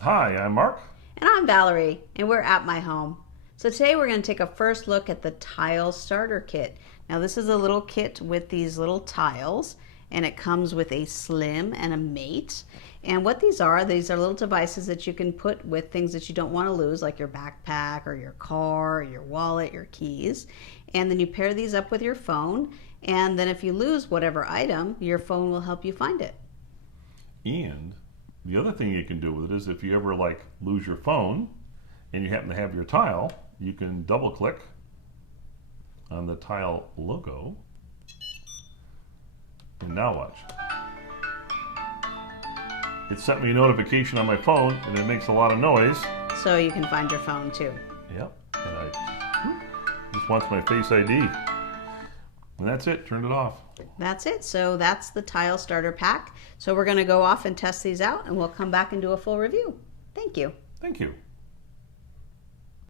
Hi, I'm Mark. And I'm Valerie, and we're at my home. So today we're going to take a first look at the tile starter kit. Now this is a little kit with these little tiles, and it comes with a slim and a mate. And what these are little devices that you can put with things that you don't want to lose, like your backpack or your car or your wallet, your keys. And then you pair these up with your phone, and then if you lose whatever item, your phone will help you find it. And the other thing you can do with it is if you ever lose your phone and you happen to have your tile, you can double click on the tile logo. And now watch. It sent me a notification on my phone and it makes a lot of noise. So you can find your phone too. Yep. And I just wants my Face ID. And that's it. Turned it off. That's it. So that's the tile starter pack. So we're going to go off and test these out, and we'll come back and do a full review. Thank you. Thank you.